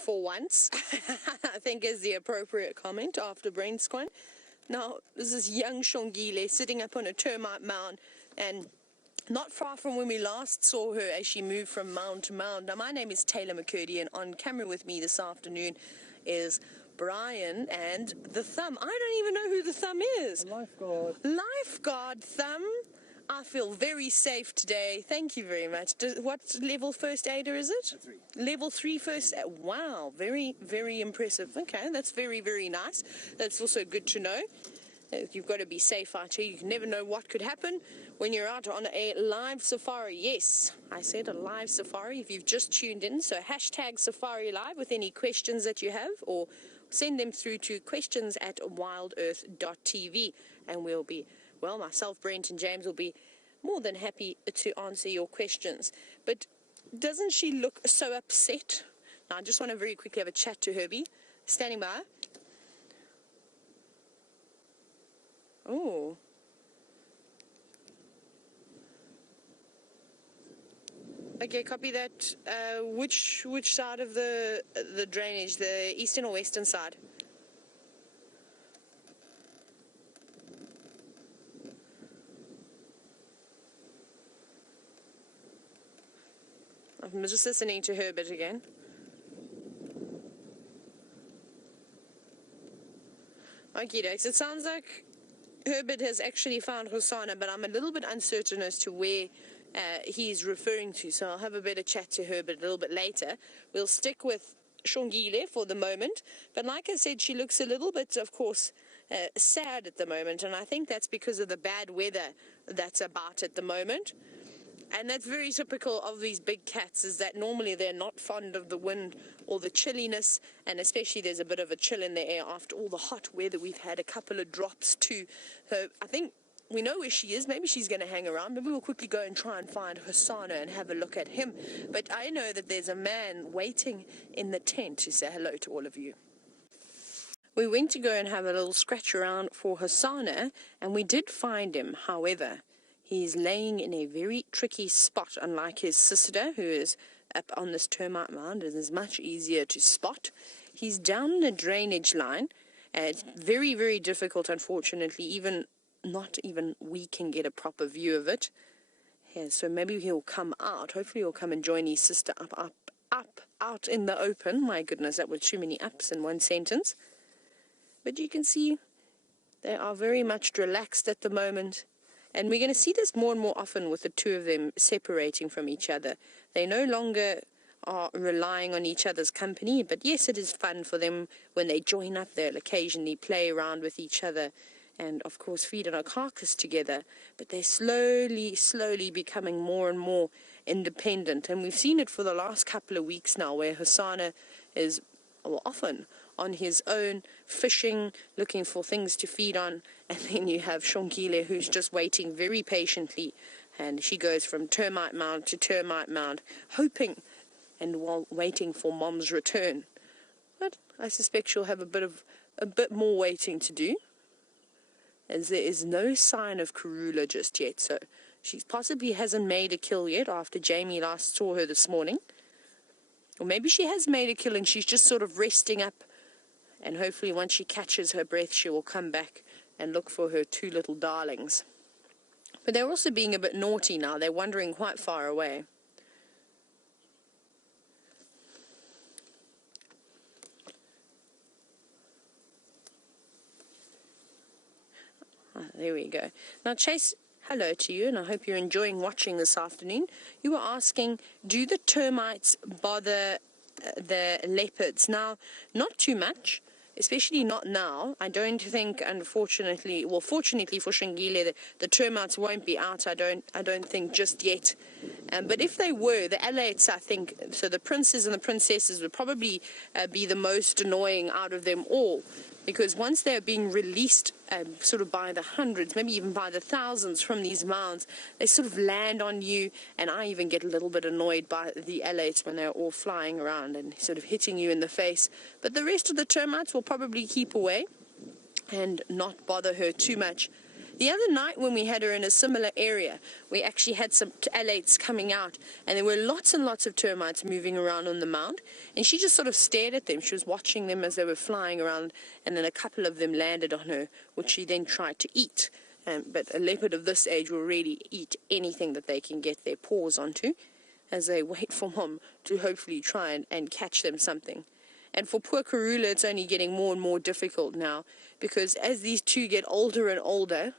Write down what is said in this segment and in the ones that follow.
for once, I think is the appropriate comment after Brainsquan. Now, this is young Xongile sitting up on a termite mound, and not far from when we last saw her as she moved from mound to mound. Now, my name is Taylor McCurdy, and on camera with me this afternoon is Brian and the Thumb. I don't even know who the Thumb is. Lifeguard. Lifeguard Thumb. I feel very safe today. Thank you very much. What level first aider is it? 3. Level 3 first. Wow, very, very impressive. Okay, that's very, very nice. That's also good to know. You've got to be safe out here. You never know what could happen when you're out on a live safari. Yes, I said a live safari if you've just tuned in. So hashtag Safari Live with any questions that you have, or send them through to questions@WildEarthTV, and we'll be, well, myself, Brent and James will be more than happy to answer your questions. But doesn't she look so upset? Now, I just want to very quickly have a chat to Herbie. Standing by. Oh. Okay, copy that. Which side of the drainage, the eastern or western side? I'm just listening to Herbert again. Okie dokes. It sounds like Herbert has actually found Hosanna, but I'm a little bit uncertain as to where he's referring to, so I'll have a better chat to Herbert a little bit later. We'll stick with Xongile for the moment, but like I said, she looks a little bit, of course, sad at the moment, and I think that's because of the bad weather that's about at the moment. And that's very typical of these big cats, is that normally they're not fond of the wind or the chilliness, and especially there's a bit of a chill in the air after all the hot weather we've had. A couple of drops to her. I think we know where she is. Maybe she's going to hang around. Maybe we'll quickly go and try and find Hosanna and have a look at him. But I know that there's a man waiting in the tent to say hello to all of you. We went to go and have a little scratch around for Hosanna, and we did find him. However, he's laying in a very tricky spot, unlike his sister, who is up on this termite mound. It is much easier to spot. He's down the drainage line. It's very, very difficult, unfortunately. Not even we can get a proper view of it. Yeah, so maybe he'll come out. Hopefully he'll come and join his sister out in the open. My goodness, that was too many ups in one sentence. But you can see they are very much relaxed at the moment. And we're going to see this more and more often with the two of them separating from each other. They no longer are relying on each other's company, but yes, it is fun for them when they join up. They'll occasionally play around with each other and, of course, feed on a carcass together. But they're slowly becoming more and more independent. And we've seen it for the last couple of weeks now, where Hosanna is often on his own, fishing, looking for things to feed on, and then you have Xongile, who's just waiting very patiently, and she goes from termite mound to termite mound, hoping and while waiting for Mom's return. But I suspect she'll have a bit more waiting to do, as there is no sign of Karula just yet, so she possibly hasn't made a kill yet after Jamie last saw her this morning. Or maybe she has made a kill and she's just sort of resting up, and hopefully once she catches her breath, she will come back and look for her two little darlings. But they're also being a bit naughty now. They're wandering quite far away. There we go. Now, Chase, hello to you, and I hope you're enjoying watching this afternoon. You were asking, do the termites bother the leopards? Now, not too much, especially not now. I don't think, unfortunately, well, fortunately for Xongile, the termites won't be out, I don't think, just yet. But if they were, the alates, I think, so the princes and the princesses would probably be the most annoying out of them all, because once they're being released sort of by the hundreds, maybe even by the thousands from these mounds, they sort of land on you, and I even get a little bit annoyed by the alates when they're all flying around and sort of hitting you in the face. But the rest of the termites will probably keep away and not bother her too much. The other night when we had her in a similar area, we actually had some alates coming out, and there were lots and lots of termites moving around on the mound, and she just sort of stared at them. She was watching them as they were flying around, and then a couple of them landed on her, which she then tried to eat. But a leopard of this age will really eat anything that they can get their paws onto, as they wait for mom to hopefully try and catch them something. And for poor Karula, it's only getting more and more difficult now, because as these two get older and older,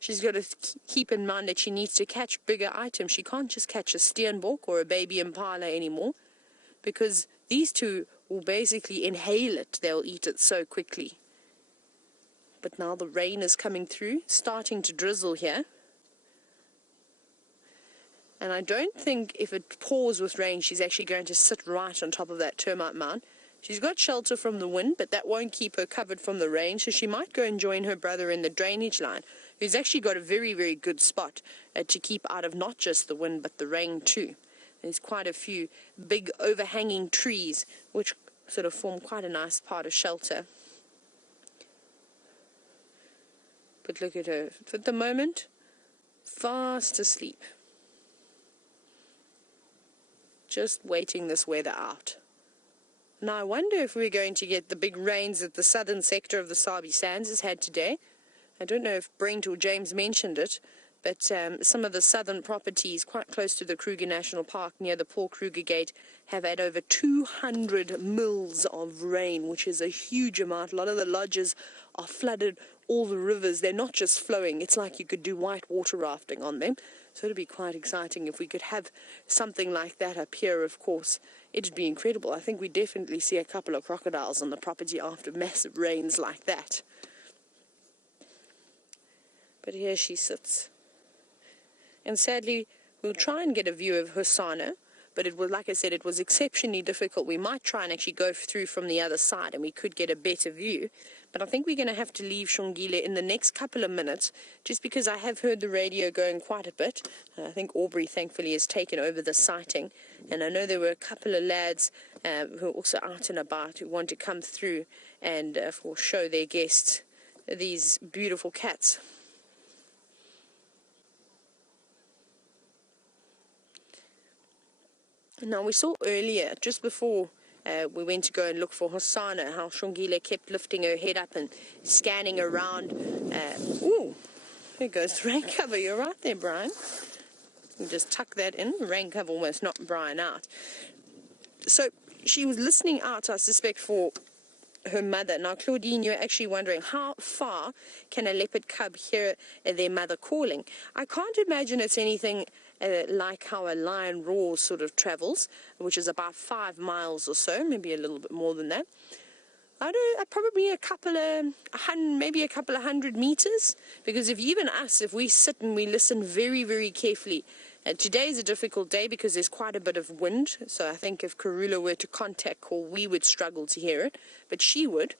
she's got to keep in mind that she needs to catch bigger items. She can't just catch a steenbok or a baby impala anymore, because these two will basically inhale it. They'll eat it so quickly. But now the rain is coming through, starting to drizzle here. And I don't think if it pours with rain, she's actually going to sit right on top of that termite mound. She's got shelter from the wind, but that won't keep her covered from the rain, so she might go and join her brother in the drainage line, who's actually got a very, very good spot to keep out of not just the wind, but the rain too. There's quite a few big overhanging trees, which sort of form quite a nice part of shelter. But look at her. At the moment, fast asleep. Just waiting this weather out. Now I wonder if we're going to get the big rains that the southern sector of the Sabi Sands has had today. I don't know if Brent or James mentioned it, but some of the southern properties quite close to the Kruger National Park near the Paul Kruger Gate have had over 200 mils of rain, which is a huge amount. A lot of the lodges are flooded, all the rivers, they're not just flowing, it's like you could do white water rafting on them. So it'd be quite exciting if we could have something like that up here, of course. It'd be incredible. I think we definitely see a couple of crocodiles on the property after massive rains like that. But here she sits. And sadly, we'll try and get a view of Hosana, but it was, like I said, it was exceptionally difficult. We might try and actually go through from the other side and we could get a better view. But I think we're going to have to leave Xongile in the next couple of minutes, just because I have heard the radio going quite a bit. I think Aubrey, thankfully, has taken over the sighting. And I know there were a couple of lads who are also out and about who want to come through and show their guests these beautiful cats. Now, we saw earlier, just before we went to go and look for Hosana, how Xongile kept lifting her head up and scanning around. Ooh, there goes the rain cover. You're right there, Brian. We'll just tuck that in. The rain cover almost knocked Brian out. So she was listening out, I suspect, for her mother. Now, Claudine, you're actually wondering, how far can a leopard cub hear their mother calling? I can't imagine it's anything like how a lion roars sort of travels, which is about 5 miles or so, maybe a little bit more than that. I don't know, probably maybe a couple of 100 meters, because if we sit and we listen very, very carefully, today is a difficult day because there's quite a bit of wind, so I think if Karula were to contact call, we would struggle to hear it, but she would.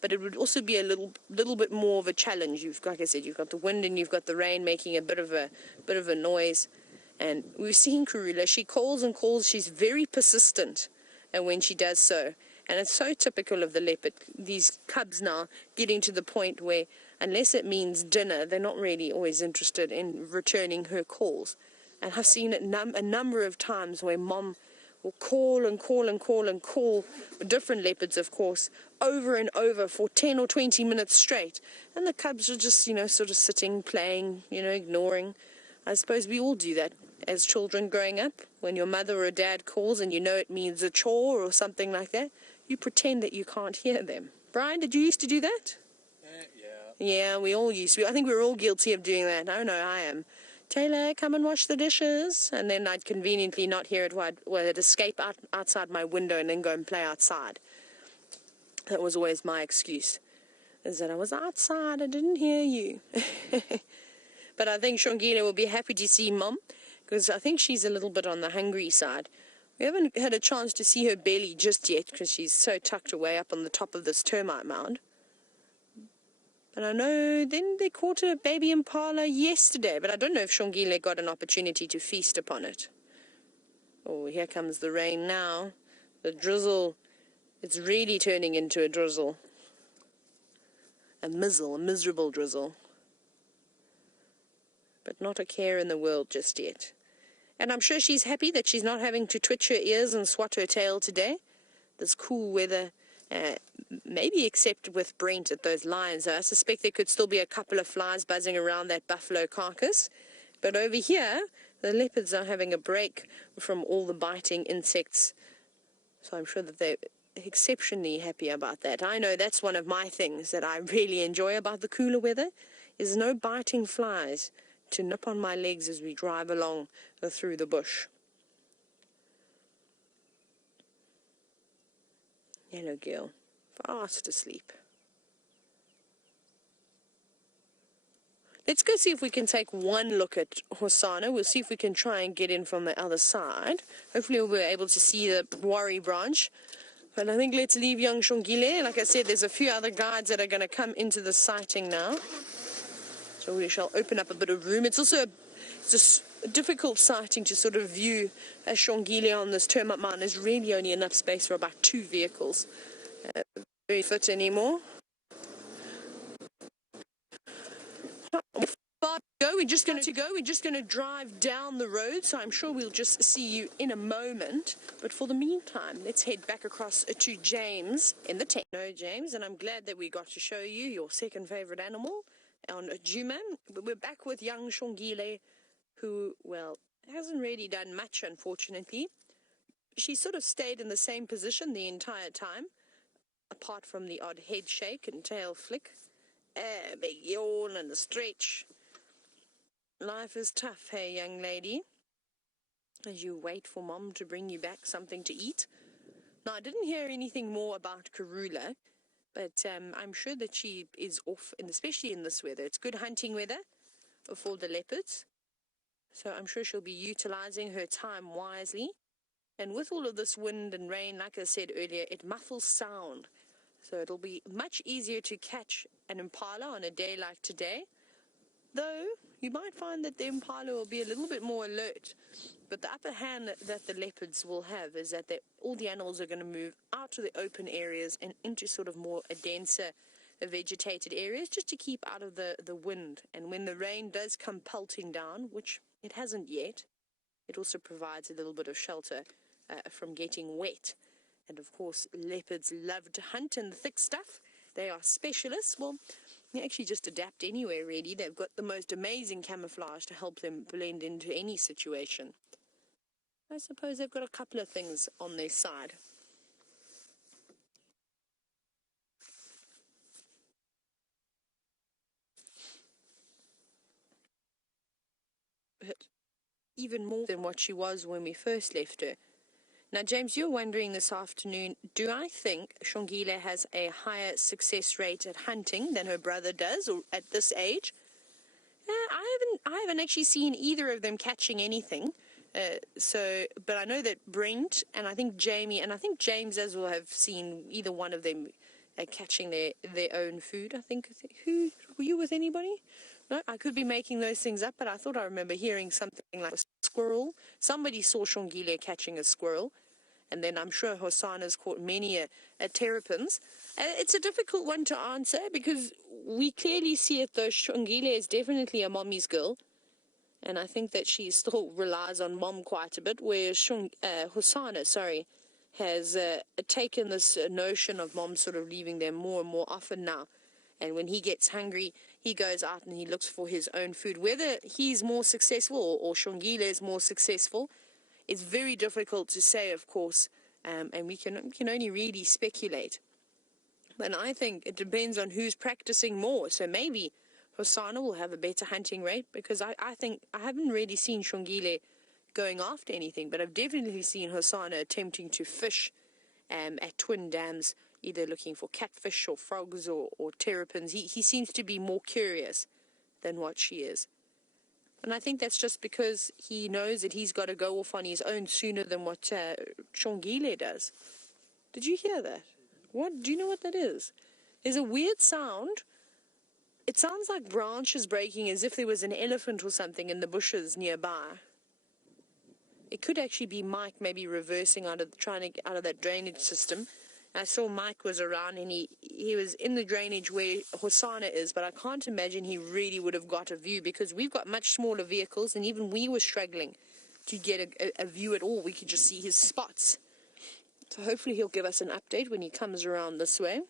But it would also be a little bit more of a challenge. Like I said, you've got the wind and you've got the rain making a bit of a noise. And we've seen Karula. She calls and calls. She's very persistent, and when she does so, and it's so typical of the leopard. These cubs now getting to the point where, unless it means dinner, they're not really always interested in returning her calls. And I've seen it a number of times where mom will call and call and call and call, different leopards, of course, over and over for 10 or 20 minutes straight. And the cubs are just, sort of sitting, playing, ignoring. I suppose we all do that as children growing up. When your mother or dad calls and it means a chore or something like that, you pretend that you can't hear them. Brian, did you used to do that? Yeah. Yeah, we all used to. I think we're all guilty of doing that. I know I am. Taylor, come and wash the dishes. And then I'd conveniently not hear it while I'd escape outside my window and then go and play outside. That was always my excuse, is that I was outside, I didn't hear you. But I think Xongile will be happy to see Mom, because I think she's a little bit on the hungry side. We haven't had a chance to see her belly just yet, because she's so tucked away up on the top of this termite mound. And I know then they caught a baby impala yesterday, but I don't know if Xongile got an opportunity to feast upon it. Oh, here comes the rain now. The drizzle, it's really turning into a drizzle. A miserable drizzle. but not a care in the world just yet. And I'm sure she's happy that she's not having to twitch her ears and swat her tail today. This cool weather, maybe except with Brent at those lions. I suspect there could still be a couple of flies buzzing around that buffalo carcass. But over here, the leopards are having a break from all the biting insects. So I'm sure that they're exceptionally happy about that. I know that's one of my things that I really enjoy about the cooler weather, is no biting flies to nip on my legs as we drive along through the bush. Yellow girl, fast asleep. Let's go see if we can take one look at Hosana. We'll see if we can try and get in from the other side. Hopefully we'll be able to see the Wari branch. But I think let's leave young Xongile. Like I said, there's a few other guides that are going to come into the sighting now. So we shall open up a bit of room. It's also a difficult sighting to sort of view as Xongile on this termite mountain. There's really only enough space for about 2 vehicles. Very fit anymore. We're just going to drive down the road, so I'm sure we'll just see you in a moment. But for the meantime, let's head back across to James in the tent. No, James, and I'm glad that we got to show you your second favorite animal on Djuma. We're back with young Xongile, who, well, hasn't really done much, unfortunately. She sort of stayed in the same position the entire time, apart from the odd head shake and tail flick. A big yawn and a stretch. Life is tough, hey, young lady, as you wait for Mom to bring you back something to eat. Now, I didn't hear anything more about Karula, but I'm sure that she is off, and especially in this weather. It's good hunting weather for the leopards, so I'm sure she'll be utilizing her time wisely. And with all of this wind and rain, like I said earlier, it muffles sound, so it'll be much easier to catch an impala on a day like today. Though, you might find that the impala will be a little bit more alert. But the upper hand that the leopards will have is that all the animals are going to move out to the open areas and into sort of more denser vegetated areas just to keep out of the wind. And when the rain does come pelting down, which it hasn't yet, it also provides a little bit of shelter from getting wet. And of course, leopards love to hunt in the thick stuff. They are specialists. Well, they actually just adapt anywhere, really. They've got the most amazing camouflage to help them blend into any situation. I suppose they've got a couple of things on their side. But even more than what she was when we first left her. Now, James, you're wondering this afternoon, do I think Xongile has a higher success rate at hunting than her brother does, or at this age? I haven't actually seen either of them catching anything. But I know that Brent and I think Jamie and I think James as well have seen either one of them catching their own food. I think. Who were you with? Anybody? No, I could be making those things up, but I thought I remember hearing something like a squirrel. Somebody saw Xongile catching a squirrel, and then I'm sure Hosana's caught many a terrapins. It's a difficult one to answer because we clearly see it, though. Xongile is definitely a mommy's girl, and I think that she still relies on Mom quite a bit, whereas Hosana, has taken this notion of Mom sort of leaving them more and more often now. And when he gets hungry, he goes out and he looks for his own food. Whether he's more successful or Xongile is more successful, it's very difficult to say, of course, and we can only really speculate. But I think it depends on who's practicing more. So maybe Hosana will have a better hunting rate, because I think I haven't really seen Xongile going after anything, but I've definitely seen Hosana attempting to fish at twin dams, either looking for catfish or frogs or terrapins. He seems to be more curious than what she is. And I think that's just because he knows that he's got to go off on his own sooner than what Xongile does. Did you hear that? What? Do you know what that is? There's a weird sound. It sounds like branches breaking, as if there was an elephant or something in the bushes nearby. It could actually be Mike maybe reversing trying to get out of that drainage system. I saw Mike was around, and he was in the drainage where Hosanna is, but I can't imagine he really would have got a view, because we've got much smaller vehicles, and even we were struggling to get a view at all. We could just see his spots. So hopefully he'll give us an update when he comes around this way.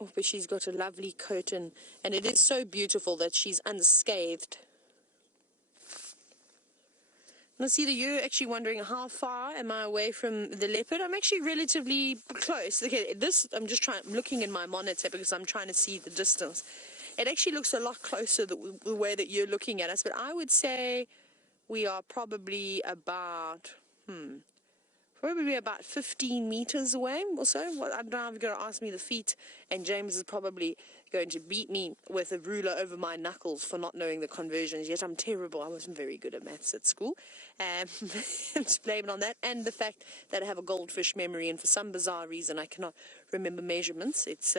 Oh, but she's got a lovely coat, and it is so beautiful that she's unscathed. Now, see, you're actually wondering how far am I away from the leopard. I'm actually relatively close. Okay, I'm just looking in my monitor because I'm trying to see the distance. It actually looks a lot closer the way that you're looking at us, but I would say we are probably about, probably about 15 meters away or so. Well, I don't know if you're going to ask me the feet, and James is probably going to beat me with a ruler over my knuckles for not knowing the conversions yet. I'm terrible. I wasn't very good at maths at school. I'm just blaming on that, and the fact that I have a goldfish memory, and for some bizarre reason I cannot remember measurements. It's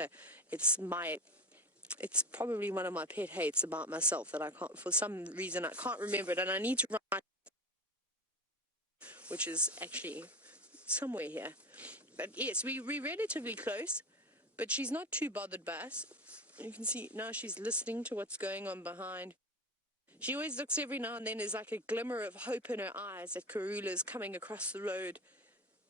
probably one of my pet hates about myself, that I can't, for some reason I can't remember it, and I need to write, which is actually somewhere here. But yes, we're relatively close, but she's not too bothered by us. You can see now she's listening to what's going on behind. She always looks every now and then. There's like a glimmer of hope in her eyes that Karula is coming across the road,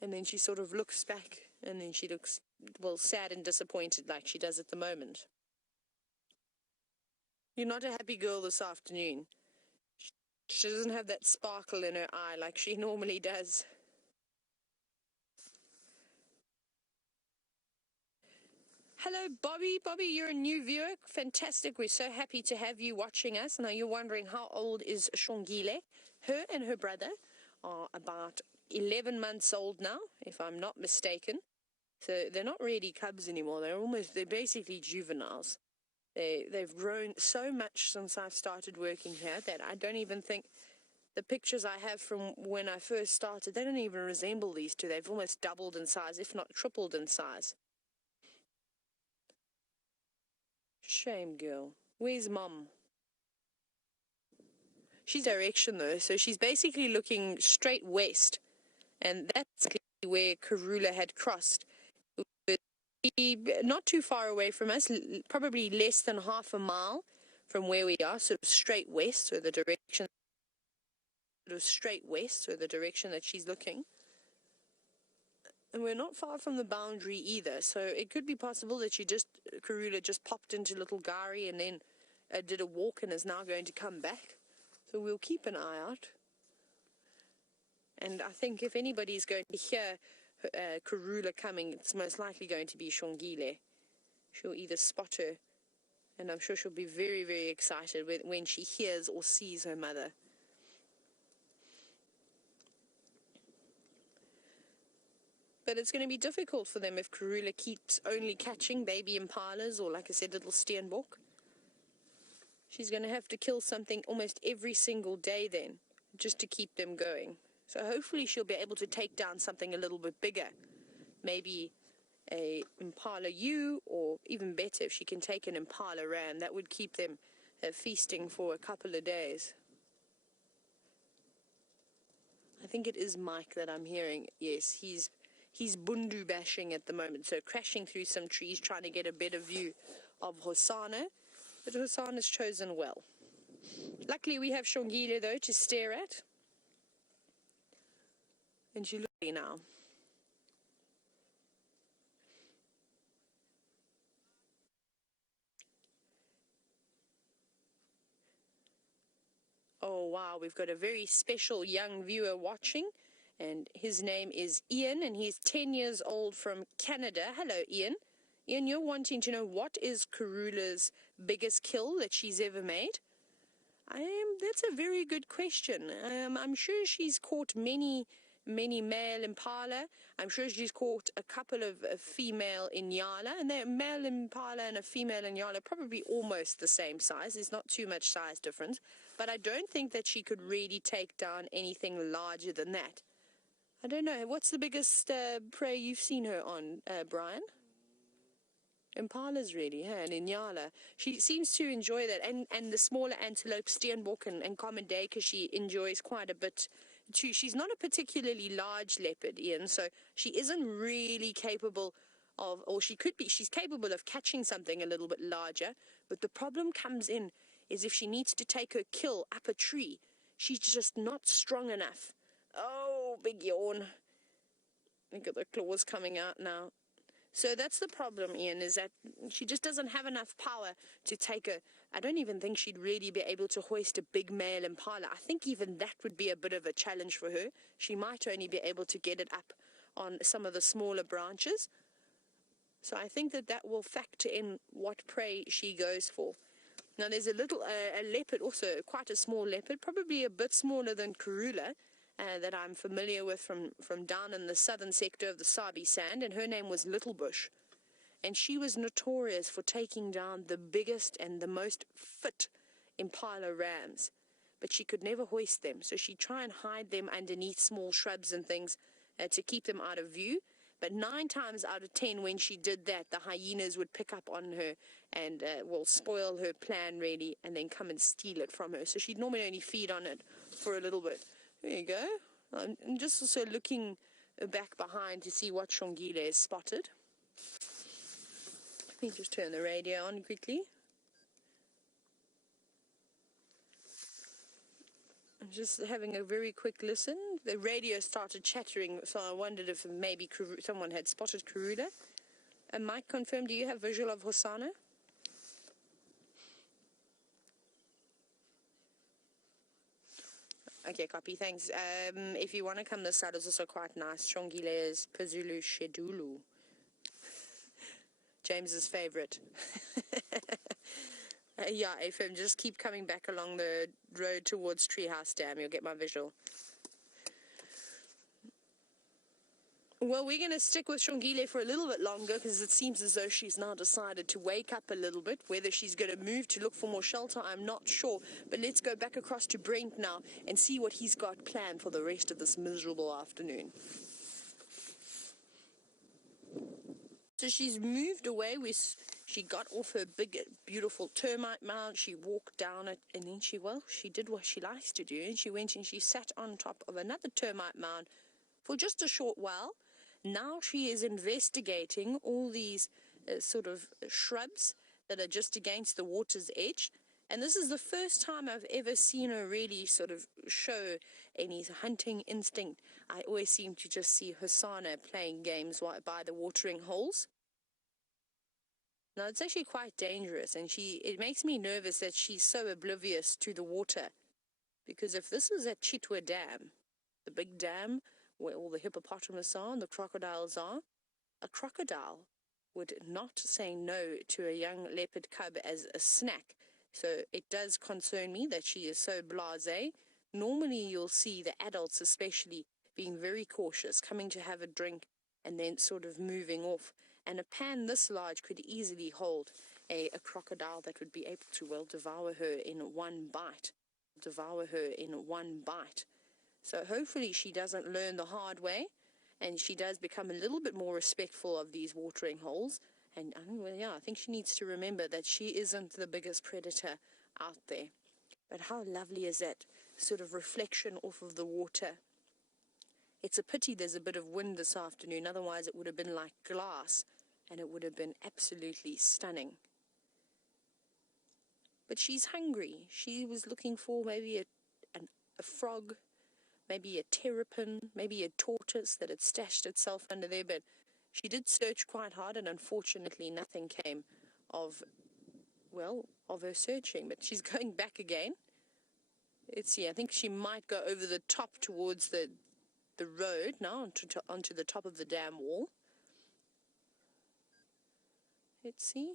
and then she sort of looks back, and then she looks, well, sad and disappointed like she does at the moment. You're not a happy girl this afternoon. She doesn't have that sparkle in her eye like she normally does. Hello, Bobby. Bobby, you're a new viewer. Fantastic. We're so happy to have you watching us. Now, you're wondering how old is Xongile. Her and her brother are about 11 months old now, if I'm not mistaken. So they're not really cubs anymore. They're basically juveniles. They've grown so much since I've started working here that I don't even think the pictures I have from when I first started, they don't even resemble these two. They've almost doubled in size, if not tripled in size. Shame, girl. Where's Mum? She's direction, though, so she's basically looking straight west, and that's where Karula had crossed. Not too far away from us, probably less than half a mile from where we are, sort of straight west, so the direction that she's looking. And we're not far from the boundary either, so it could be possible that Karula just popped into Little Gari and then did a walk and is now going to come back. So we'll keep an eye out. And I think if anybody's going to hear Karula coming, it's most likely going to be Xongile. She'll either spot her, and I'm sure she'll be very, very excited when she hears or sees her mother. But it's going to be difficult for them if Karula keeps only catching baby impalas or, like I said, little steenbok. She's going to have to kill something almost every single day then, just to keep them going. So hopefully she'll be able to take down something a little bit bigger. Maybe a impala ewe, or even better, if she can take an impala ram, that would keep them feasting for a couple of days. I think it is Mike that I'm hearing. Yes, he's bundu bashing at the moment, so crashing through some trees, trying to get a better view of Hosanna. But Hosanna's chosen well. Luckily, we have Xongile, though, to stare at. And she looks at me now. Oh, wow, we've got a very special young viewer watching, and his name is Ian, and he's 10 years old from Canada. Hello, Ian. Ian, you're wanting to know what is Karula's biggest kill that she's ever made? That's a very good question. I'm sure she's caught many male impala. I'm sure she's caught a couple of female inyala, and they're male impala and a female inyala, probably almost the same size. There's not too much size difference, but I don't think that she could really take down anything larger than that. I don't know. What's the biggest prey you've seen her on, Brian? Impalas, really, yeah, and inyala. She seems to enjoy that, and the smaller antelope, steenbok and common day, because she enjoys quite a bit too, she's not a particularly large leopard, Ian, so she isn't really capable of, or she could be, she's capable of catching something a little bit larger, but the problem comes in is if she needs to take her kill up a tree, she's just not strong enough. Oh, big yawn. Look at the claws coming out now. So that's the problem, Ian, is that she just doesn't have enough power to take a... I don't even think she'd really be able to hoist a big male impala. I think even that would be a bit of a challenge for her. She might only be able to get it up on some of the smaller branches. So I think that that will factor in what prey she goes for. Now, there's a little a leopard, also quite a small leopard, probably a bit smaller than Karula, that I'm familiar with from down in the southern sector of the Sabi Sand, and her name was Little Bush. And she was notorious for taking down the biggest and the most fit impala rams. But she could never hoist them, so she'd try and hide them underneath small shrubs and things to keep them out of view. But 9 times out of 10, when she did that, the hyenas would pick up on her and spoil her plan, really, and then come and steal it from her. So she'd normally only feed on it for a little bit. There you go. I'm just also looking back behind to see what Xongile has spotted. Let me just turn the radio on quickly. I'm just having a very quick listen. The radio started chattering, so I wondered if maybe someone had spotted Karula. And Mike, confirm, do you have visual of Hosana? Okay, copy, thanks. If you want to come this side, it's also quite nice. Xongile's Pazulu Shedulu. James's favorite. Yeah, FM, just keep coming back along the road towards Treehouse Dam. You'll get my visual. Well, we're going to stick with Xongile for a little bit longer because it seems as though she's now decided to wake up a little bit. Whether she's going to move to look for more shelter, I'm not sure. But let's go back across to Brent now and see what he's got planned for the rest of this miserable afternoon. So she's moved away. She got off her big, beautiful termite mound. She walked down it, and then she did what she likes to do. And she went and she sat on top of another termite mound for just a short while. Now she is investigating all these sort of shrubs that are just against the water's edge. And this is the first time I've ever seen her really sort of show any hunting instinct. I always seem to just see Hosana playing games by the watering holes. Now, it's actually quite dangerous, and it makes me nervous that she's so oblivious to the water. Because if this was at Chitwa Dam, the big dam where all the hippopotamus are and the crocodiles are, a crocodile would not say no to a young leopard cub as a snack. So it does concern me that she is so blasé. Normally you'll see the adults especially being very cautious, coming to have a drink and then sort of moving off. And a pan this large could easily hold a crocodile that would be able to, well, devour her in one bite. So hopefully she doesn't learn the hard way, and she does become a little bit more respectful of these watering holes. And I think she needs to remember that she isn't the biggest predator out there. But how lovely is that sort of reflection off of the water? It's a pity there's a bit of wind this afternoon, otherwise it would have been like glass, and it would have been absolutely stunning. But she's hungry. She was looking for maybe a frog, maybe a terrapin, maybe a tortoise that had stashed itself under there, but she did search quite hard, and unfortunately nothing came of her searching. But she's going back again. Let's see, I think she might go over the top towards the road now, onto the top of the dam wall. Let's see.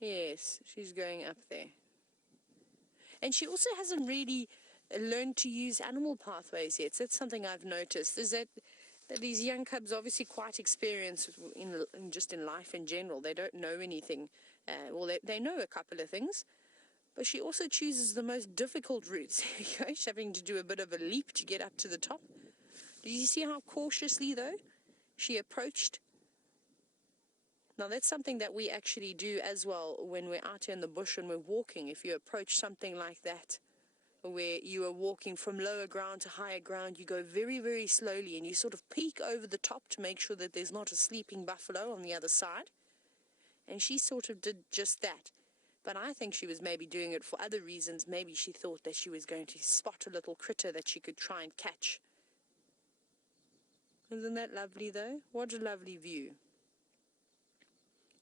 Yes, she's going up there. And she also hasn't really learned to use animal pathways yet. So that's something I've noticed, is that these young cubs are obviously quite experienced in life in general. They don't know anything. They know a couple of things. But she also chooses the most difficult routes. She's having to do a bit of a leap to get up to the top. Did you see how cautiously, though, she approached? Now, that's something that we actually do as well when we're out here in the bush and we're walking. If you approach something like that, where you are walking from lower ground to higher ground. You go very, very slowly, and you sort of peek over the top to make sure that there's not a sleeping buffalo on the other side. And she sort of did just that. But I think she was maybe doing it for other reasons. Maybe she thought that she was going to spot a little critter that she could try and catch. Isn't that lovely, though? What a lovely view.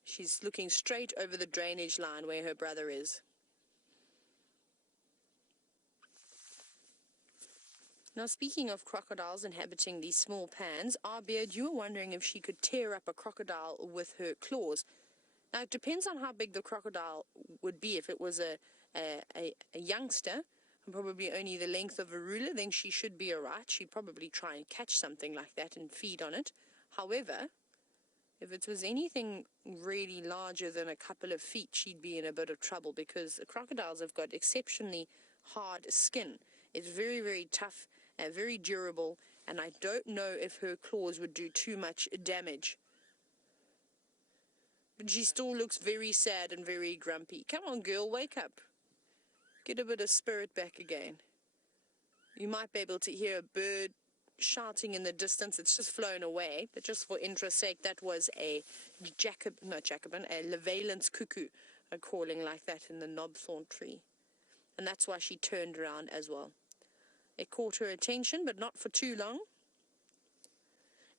She's looking straight over the drainage line where her brother is. Now, speaking of crocodiles inhabiting these small pans, our beard, you were wondering if she could tear up a crocodile with her claws. Now, it depends on how big the crocodile would be. If it was a youngster, and probably only the length of a ruler, then she should be all right. She'd probably try and catch something like that and feed on it. However, if it was anything really larger than a couple of feet, she'd be in a bit of trouble, because the crocodiles have got exceptionally hard skin. It's very, very tough and very durable, and I don't know if her claws would do too much damage. But she still looks very sad and very grumpy. Come on, girl, wake up. Get a bit of spirit back again. You might be able to hear a bird shouting in the distance. It's just flown away. But just for interest's sake, that was a Levalence cuckoo, calling like that in the knobthorn tree. And that's why she turned around as well. It caught her attention, but not for too long.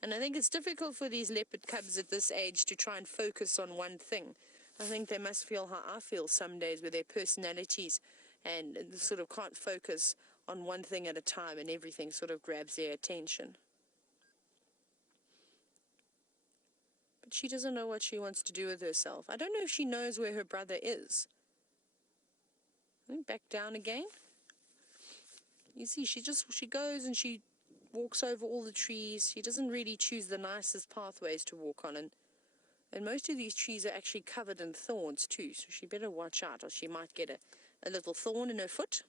And I think it's difficult for these leopard cubs at this age to try and focus on one thing. I think they must feel how I feel some days, with their personalities, and sort of can't focus on one thing at a time, and everything sort of grabs their attention. But she doesn't know what she wants to do with herself. I don't know if she knows where her brother is. Back down again. You see, she goes and she walks over all the trees. She doesn't really choose the nicest pathways to walk on, and most of these trees are actually covered in thorns too, so she better watch out, or she might get a little thorn in her foot,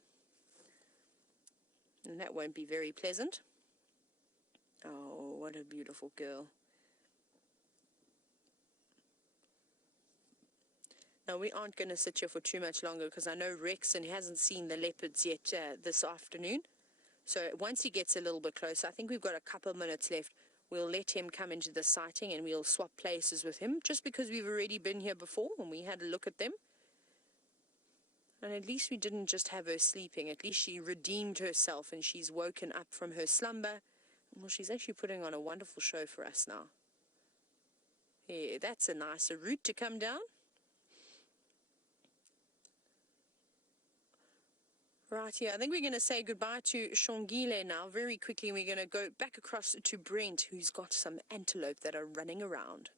and that won't be very pleasant. Oh, what a beautiful girl. Now, we aren't going to sit here for too much longer, because I know Rex, and he hasn't seen the leopards yet this afternoon. So once he gets a little bit closer, I think we've got a couple of minutes left, we'll let him come into the sighting, and we'll swap places with him, just because we've already been here before and we had a look at them. And at least we didn't just have her sleeping. At least she redeemed herself, and she's woken up from her slumber. Well, she's actually putting on a wonderful show for us now. Yeah, that's a nicer route to come down. Right here, I think we're going to say goodbye to Xongile now very quickly. We're going to go back across to Brent, who's got some antelope that are running around.